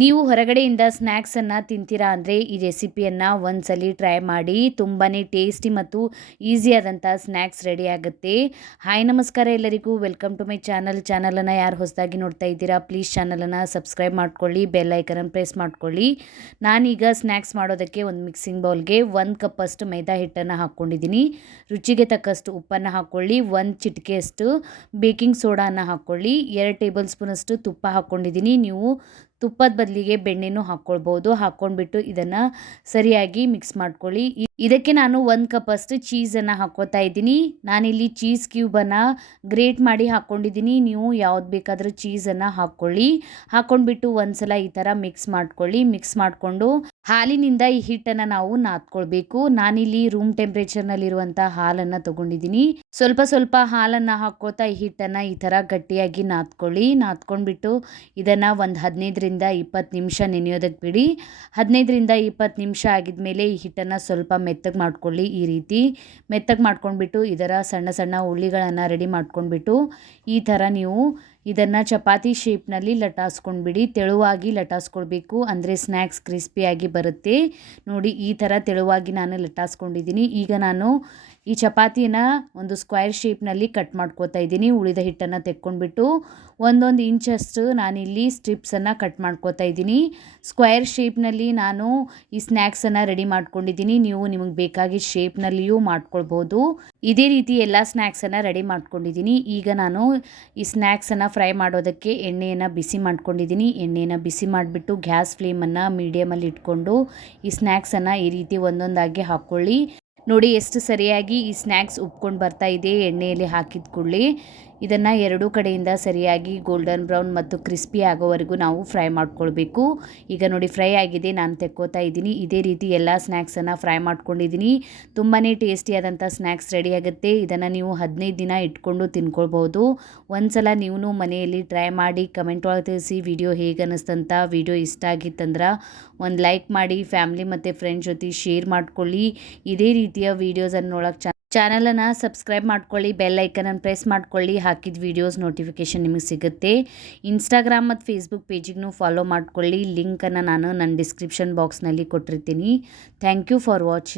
ನೀವು ಹೊರಗಡೆಯಿಂದ ಸ್ನ್ಯಾಕ್ಸನ್ನು ತಿಂತೀರಾ ಅಂದರೆ ಈ ರೆಸಿಪಿಯನ್ನು ಒಂದ್ಸಲಿ ಟ್ರೈ ಮಾಡಿ ತುಂಬಾ ಟೇಸ್ಟಿ ಮತ್ತು ಈಸಿಯಾದಂಥ ಸ್ನ್ಯಾಕ್ಸ್ ರೆಡಿ ಆಗುತ್ತೆ. ಹಾಯ್ ನಮಸ್ಕಾರ ಎಲ್ಲರಿಗೂ. ವೆಲ್ಕಮ್ ಟು ಮೈ ಚಾನಲ್ ಚಾನಲನ್ನು ಯಾರು ಹೊಸದಾಗಿ ನೋಡ್ತಾ ಇದ್ದೀರಾ ಪ್ಲೀಸ್ ಚಾನಲನ್ನು ಸಬ್ಸ್ಕ್ರೈಬ್ ಮಾಡ್ಕೊಳ್ಳಿ ಬೆಲ್ ಐಕನನ್ನು ಪ್ರೆಸ್ ಮಾಡ್ಕೊಳ್ಳಿ. ನಾನೀಗ ಸ್ನ್ಯಾಕ್ಸ್ ಮಾಡೋದಕ್ಕೆ ಒಂದು ಮಿಕ್ಸಿಂಗ್ ಬೌಲ್ಗೆ ಒಂದು ಕಪ್ಪಷ್ಟು ಮೈದಾ ಹಿಟ್ಟನ್ನು ಹಾಕ್ಕೊಂಡಿದ್ದೀನಿ. ರುಚಿಗೆ ತಕ್ಕಷ್ಟು ಉಪ್ಪನ್ನು ಹಾಕ್ಕೊಳ್ಳಿ ಒಂದು ಚಿಟಿಕೆಯಷ್ಟು ಬೇಕಿಂಗ್ ಸೋಡಾನ ಹಾಕ್ಕೊಳ್ಳಿ ಎರಡು ಟೇಬಲ್ ಸ್ಪೂನಷ್ಟು ತುಪ್ಪ ಹಾಕ್ಕೊಂಡಿದ್ದೀನಿ. ನೀವು ತುಪ್ಪದ ಬದಲಿಗೆ ಬೆಣ್ಣೆನೂ ಹಾಕ್ಕೊಳ್ಬೋದು. ಹಾಕ್ಕೊಂಡ್ಬಿಟ್ಟು ಇದನ್ನು ಸರಿಯಾಗಿ ಮಿಕ್ಸ್ ಮಾಡ್ಕೊಳ್ಳಿ. ಇದಕ್ಕೆ ನಾನು ಒಂದು ಕಪ್ಪಷ್ಟು ಚೀಸನ್ನು ಹಾಕ್ಕೋತಾ ಇದ್ದೀನಿ. ನಾನಿಲ್ಲಿ ಚೀಸ್ ಕ್ಯೂಬನ್ನು ಗ್ರೇಟ್ ಮಾಡಿ ಹಾಕ್ಕೊಂಡಿದ್ದೀನಿ ನೀವು ಯಾವ್ದು ಬೇಕಾದರೂ ಚೀಸನ್ನು ಹಾಕ್ಕೊಳ್ಳಿ ಹಾಕ್ಕೊಂಡ್ಬಿಟ್ಟು ಒಂದ್ಸಲ ಈ ಥರ ಮಿಕ್ಸ್ ಮಾಡ್ಕೊಳ್ಳಿ. ಮಿಕ್ಸ್ ಮಾಡಿಕೊಂಡು ಹಾಲಿನಿಂದ ಈ ಹಿಟ್ಟನ್ನು ನಾವು ನಾದ್ಕೊಳ್ಬೇಕು. ನಾನಿಲ್ಲಿ ರೂಮ್ ಟೆಂಪ್ರೇಚರ್ನಲ್ಲಿರುವಂಥ ಹಾಲನ್ನು ತೊಗೊಂಡಿದ್ದೀನಿ. ಸ್ವಲ್ಪ ಸ್ವಲ್ಪ ಹಾಲನ್ನು ಹಾಕ್ಕೋತಾ ಈ ಹಿಟ್ಟನ್ನು ಈ ಥರ ಗಟ್ಟಿಯಾಗಿ ನಾದ್ಕೊಳ್ಳಿ. ನಾದ್ಕೊಂಡ್ಬಿಟ್ಟು ಇದನ್ನು ಒಂದು ಹದಿನೈದರಿಂದ ಇಪ್ಪತ್ತು ನಿಮಿಷ ನೆನೆಯೋದಕ್ಕೆ ಬಿಡಿ. ಹದಿನೈದರಿಂದ ಇಪ್ಪತ್ತು ನಿಮಿಷ ಆಗಿದ್ಮೇಲೆ ಈ ಹಿಟ್ಟನ್ನು ಸ್ವಲ್ಪ ಮೆತ್ತಗೆ ಮಾಡ್ಕೊಳ್ಳಿ ಈ ರೀತಿ. ಮೆತ್ತಗೆ ಮಾಡ್ಕೊಂಡ್ಬಿಟ್ಟು ಇದರ ಸಣ್ಣ ಸಣ್ಣ ಉಳ್ಳಿಗಳನ್ನು ರೆಡಿ ಮಾಡ್ಕೊಂಡ್ಬಿಟ್ಟು ಈ ಥರ ನೀವು ಇದನ್ನು ಚಪಾತಿ ಶೇಪ್ನಲ್ಲಿ ಲಟಾಸ್ಕೊಂಡ್ಬಿಡಿ ತೆಳುವಾಗಿ ಲಟಾಸ್ಕೊಳ್ಬೇಕು ಅಂದರೆ ಸ್ನ್ಯಾಕ್ಸ್ ಕ್ರಿಸ್ಪಿಯಾಗಿ ಬರುತ್ತೆ. ನೋಡಿ ಈ ಥರ ತೆಳುವಾಗಿ ನಾನು ಲಟಾಸ್ಕೊಂಡಿದ್ದೀನಿ ಈಗ ನಾನು ಈ ಚಪಾತಿನ ಒಂದು ಸ್ಕ್ವೇರ್ ಶೇಪ್ನಲ್ಲಿ ಕಟ್ ಮಾಡ್ಕೋತಾ ಇದ್ದೀನಿ. ಉಳಿದ ಹಿಟ್ಟನ್ನು ತೆಕ್ಕೊಂಡ್ಬಿಟ್ಟು ಒಂದೊಂದು ಇಂಚಷ್ಟು ನಾನಿಲ್ಲಿ ಸ್ಟ್ರಿಪ್ಸನ್ನು ಕಟ್ ಮಾಡ್ಕೋತಾ ಇದ್ದೀನಿ. ಸ್ಕ್ವೇರ್ ಶೇಪ್ನಲ್ಲಿ ನಾನು ಈ ಸ್ನ್ಯಾಕ್ಸನ್ನು ರೆಡಿ ಮಾಡ್ಕೊಂಡಿದ್ದೀನಿ. ನೀವು ನಿಮಗೆ ಬೇಕಾಗಿದ್ದ ಶೇಪ್ನಲ್ಲಿಯೂ ಮಾಡ್ಕೊಳ್ಬೋದು. ಇದೇ ರೀತಿ ಎಲ್ಲ ಸ್ನ್ಯಾಕ್ಸನ್ನು ರೆಡಿ ಮಾಡ್ಕೊಂಡಿದ್ದೀನಿ. ಈಗ ನಾನು ಈ ಸ್ನ್ಯಾಕ್ಸನ್ನು ಫ್ರೈ ಮಾಡೋದಕ್ಕೆ ಎಣ್ಣೆಯನ್ನು ಬಿಸಿ ಮಾಡ್ಕೊಂಡಿದ್ದೀನಿ. ಎಣ್ಣೆಯನ್ನು ಬಿಸಿ ಮಾಡಿಬಿಟ್ಟು ಗ್ಯಾಸ್ ಫ್ಲೇಮನ್ನು ಮೀಡಿಯಮಲ್ಲಿ ಇಟ್ಕೊಂಡು ಈ ಸ್ನ್ಯಾಕ್ಸನ್ನು ಈ ರೀತಿ ಒಂದೊಂದಾಗಿ ಹಾಕ್ಕೊಳ್ಳಿ ನೋಡಿ ಎಷ್ಟು ಸರಿಯಾಗಿ ಈ ಸ್ನ್ಯಾಕ್ಸ್ ಉಪ್ಕೊಂಡು ಬರ್ತಾ ಇದೆ ಎಣ್ಣೆಯಲ್ಲಿ ಹಾಕಿದ ಇದನ್ನು ಎರಡೂ ಕಡೆಯಿಂದ ಸರಿಯಾಗಿ ಗೋಲ್ಡನ್ ಬ್ರೌನ್ ಮತ್ತು ಕ್ರಿಸ್ಪಿ ಆಗೋವರೆಗೂ ನಾವು ಫ್ರೈ ಮಾಡ್ಕೊಳ್ಬೇಕು. ಈಗ ನೋಡಿ ಫ್ರೈ ಆಗಿದೆ, ನಾನು ತೆಕ್ಕೋತಾ ಇದ್ದೀನಿ. ಇದೇ ರೀತಿ ಎಲ್ಲ ಸ್ನ್ಯಾಕ್ಸನ್ನು ಫ್ರೈ ಮಾಡ್ಕೊಂಡಿದ್ದೀನಿ. ತುಂಬಾ ಟೇಸ್ಟಿಯಾದಂಥ ಸ್ನ್ಯಾಕ್ಸ್ ರೆಡಿ ಆಗುತ್ತೆ. ಇದನ್ನು ನೀವು ಹದಿನೈದು ದಿನ ಇಟ್ಕೊಂಡು ತಿನ್ಕೊಳ್ಬೋದು. ಒಂದ್ಸಲ ನೀವು ಮನೆಯಲ್ಲಿ ಟ್ರೈ ಮಾಡಿ ಕಮೆಂಟ್ ಒಳಗೆ ತಿಳಿಸಿ ವಿಡಿಯೋ ಹೇಗೆ ಅನ್ನಿಸ್ತಂತ ವಿಡಿಯೋ ಇಷ್ಟ ಆಗಿತ್ತಂದ್ರೆ ಒಂದು ಲೈಕ್ ಮಾಡಿ ಫ್ಯಾಮ್ಲಿ ಮತ್ತು ಫ್ರೆಂಡ್ಸ್ ಜೊತೆ ಶೇರ್ ಮಾಡ್ಕೊಳ್ಳಿ. ಇದೇ ರೀತಿಯ ವೀಡಿಯೋಸನ್ನು ನೋಡೋಕ್ಕೆ ಚಾನಲನ್ನು ಸಬ್ಸ್ಕ್ರೈಬ್ ಮಾಡ್ಕೊಳ್ಳಿ, ಬೆಲ್ ಐಕನನ್ನು ಪ್ರೆಸ್ ಮಾಡ್ಕೊಳ್ಳಿ, ಹಾಕಿದ ವೀಡಿಯೋಸ್ ನೋಟಿಫಿಕೇಷನ್ ನಿಮಗೆ ಸಿಗುತ್ತೆ. ಇನ್ಸ್ಟಾಗ್ರಾಮ್ ಮತ್ತು ಫೇಸ್ಬುಕ್ ಪೇಜಿಗೂ ಫಾಲೋ ಮಾಡ್ಕೊಳ್ಳಿ. ಲಿಂಕನ್ನು ನಾನು ನನ್ನ ಡಿಸ್ಕ್ರಿಪ್ಷನ್ ಬಾಕ್ಸ್ನಲ್ಲಿ ಕೊಟ್ಟಿರ್ತೀನಿ. Thank you for watching